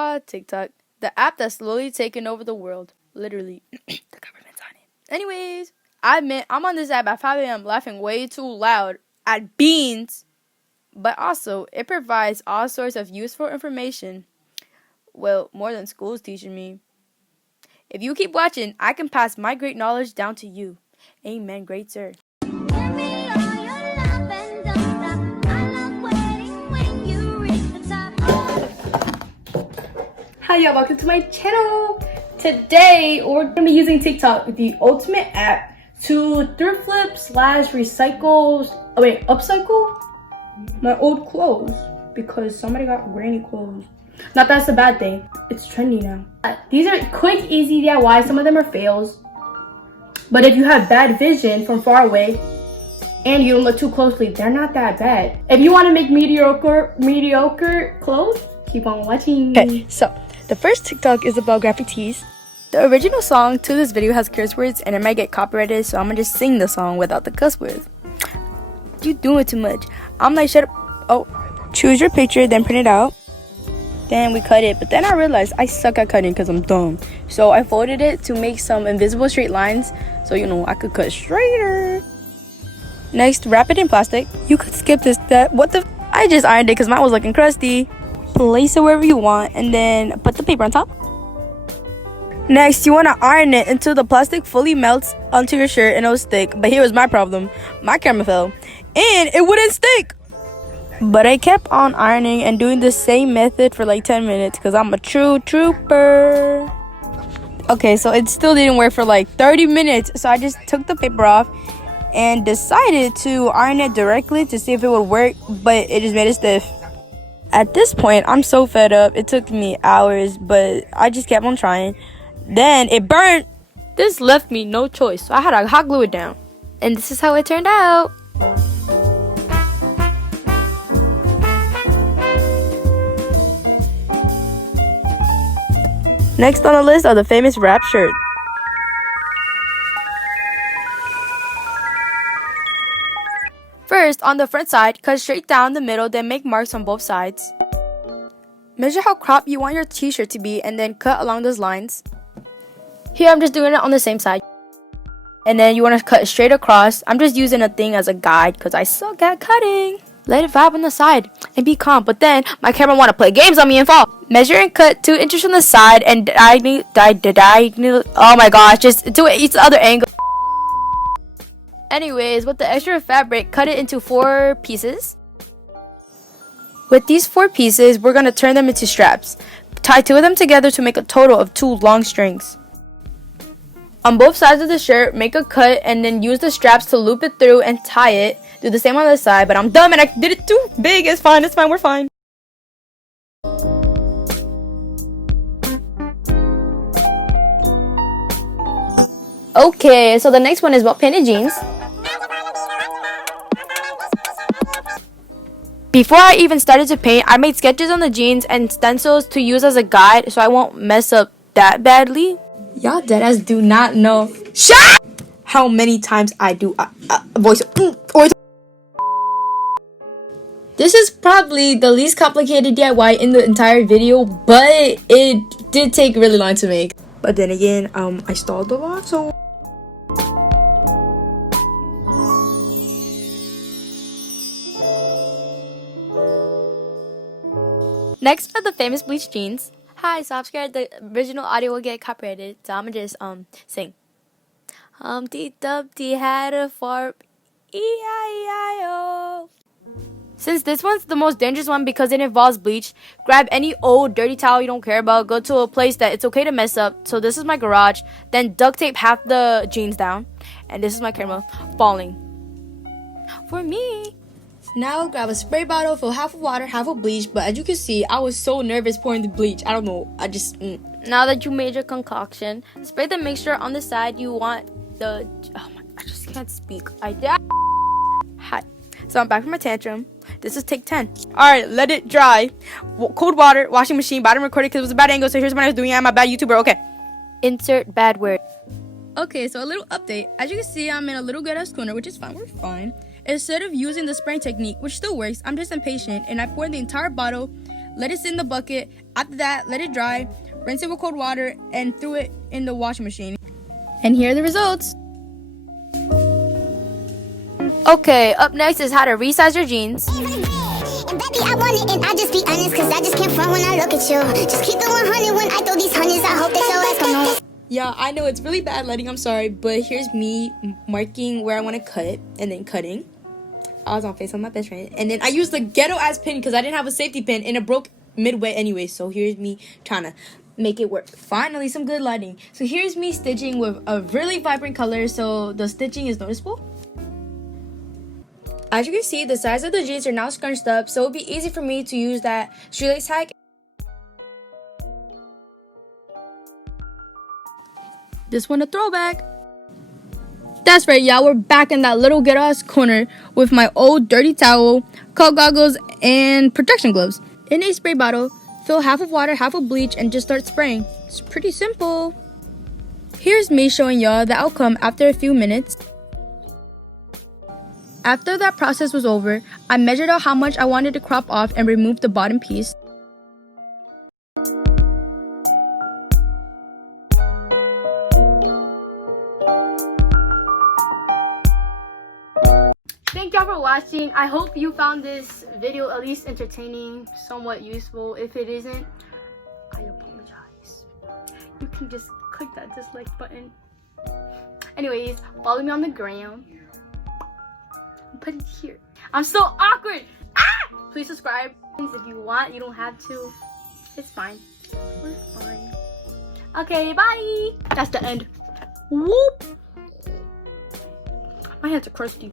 TikTok, the app that's slowly taking over the world. Literally, the government's on it. Anyways, I admit I'm on this app at 5 a.m. laughing way too loud at beans, but also it provides all sorts of useful information. Well, more than school's teaching me. If you keep watching, I can pass my great knowledge down to you. Amen, great sir. Hi y'all, welcome to my channel. Today we're going to be using TikTok, the ultimate app, to thrift flip / upcycle my old clothes because somebody got granny clothes. Not that's a bad thing, it's trendy now. These are quick, easy DIY. Some of them are fails, but if you have bad vision from far away and you don't look too closely, they're not that bad. If you want to make mediocre clothes, keep on watching. Okay, so the first TikTok is about graphic tees. The original song to this video has curse words and it might get copyrighted, so I'm gonna just sing the song without the cuss words. You doing too much. I'm like, shut up. Oh, choose your picture, then print it out. Then we cut it, but then I realized I suck at cutting because I'm dumb. So I folded it to make some invisible straight lines so I could cut straighter. Next, wrap it in plastic. You could skip this step. I just ironed it because mine was looking crusty. Place it wherever you want and then put the paper on top. Next, you want to iron it until the plastic fully melts onto your shirt and it'll stick. But here was my problem. My camera fell and it wouldn't stick. But I kept on ironing and doing the same method for like 10 minutes because I'm a true trooper. Okay, so it still didn't work for like 30 minutes. So I just took the paper off and decided to iron it directly to see if it would work, but it just made it stiff. At this point, I'm so fed up. It took me hours, but I just kept on trying. Then it burnt. This left me no choice, so I had to hot glue it down. And this is how it turned out. Next on the list are the famous wrap shirts. First, on the front side, cut straight down the middle, then make marks on both sides. Measure how cropped you want your t-shirt to be and then cut along those lines. Here I'm just doing it on the same side. And then you want to cut straight across. I'm just using a thing as a guide because I suck at cutting. Let it vibe on the side and be calm, but then my camera want to play games on me and fall. Measure and cut 2 inches from the side and diagonal. Oh my gosh, just do it each other angle. Anyways, with the extra fabric, cut it into 4 pieces. With these 4 pieces, we're going to turn them into straps. Tie 2 of them together to make a total of 2 long strings. On both sides of the shirt, make a cut and then use the straps to loop it through and tie it. Do the same on the side, but I'm dumb and I did it too big. It's fine, we're fine. Okay, so the next one is about painted jeans. Before I even started to paint, I made sketches on the jeans and stencils to use as a guide so I won't mess up that badly. Y'all deadass do not know how many times I do voice. This is probably the least complicated DIY in the entire video, but it did take really long to make. But then again, I stalled a lot, so. Next are the famous bleached jeans. Hi, so I'm scared the original audio will get copyrighted, so I'm gonna just sing. Humpty Dumpty had a farm, E-I-E-I-O. Since this one's the most dangerous one because it involves bleach, grab any old dirty towel you don't care about, go to a place that it's okay to mess up. So this is my garage, then duct tape half the jeans down, and this is my camera falling. For me. Now grab a spray bottle, fill half with water, half with bleach, but as you can see, I was so nervous pouring the bleach. I don't know, Now that you made your concoction, spray the mixture on the side you want the... Oh my, I just can't speak. Hi. So I'm back from my tantrum. This is take 10. Alright, let it dry. Cold water, washing machine, bottom recorded because it was a bad angle, so here's what I was doing. I'm a bad YouTuber, okay. Insert bad word. Okay, so a little update. As you can see, I'm in a little good ass corner, which is fine, we're fine. Instead of using the spraying technique, which still works, I'm just impatient and I poured the entire bottle let it sit in the bucket. After that, let it dry, rinse it with cold water, and threw it in the washing machine. And here are the results. Okay, up next is how to resize your jeans. And baby, I want it, and I just be honest, cause I just can't front when I look at you. Just keep the 100 when I throw these hundreds. I hope that your ass come home. Yeah, I know it's really bad lighting, I'm sorry, but here's me marking where I want to cut and then cutting. I was on FaceTime with my best friend, and then I used the ghetto ass pin because I didn't have a safety pin and it broke midway anyway. So here's me trying to make it work. Finally, some good lighting. So here's me stitching with a really vibrant color, so the stitching is noticeable. As you can see, the sides of the jeans are now scrunched up, so it'll be easy for me to use that shoelace hack. This one a throwback. That's right, y'all. We're back in that little ghetto ass corner with my old dirty towel, coat goggles, and protection gloves. In a spray bottle, fill half of water, half of bleach, and just start spraying. It's pretty simple. Here's me showing y'all the outcome after a few minutes. After that process was over, I measured out how much I wanted to crop off and remove the bottom piece. Thank y'all for watching. I hope you found this video at least entertaining, somewhat useful. If it isn't, I apologize. You can just click that dislike button. Anyways, follow me on the gram. Put it here. I'm so awkward. Please subscribe if you want. You don't have to. It's fine. We're fine. Okay, bye. That's the end. Whoop. My hands are crusty.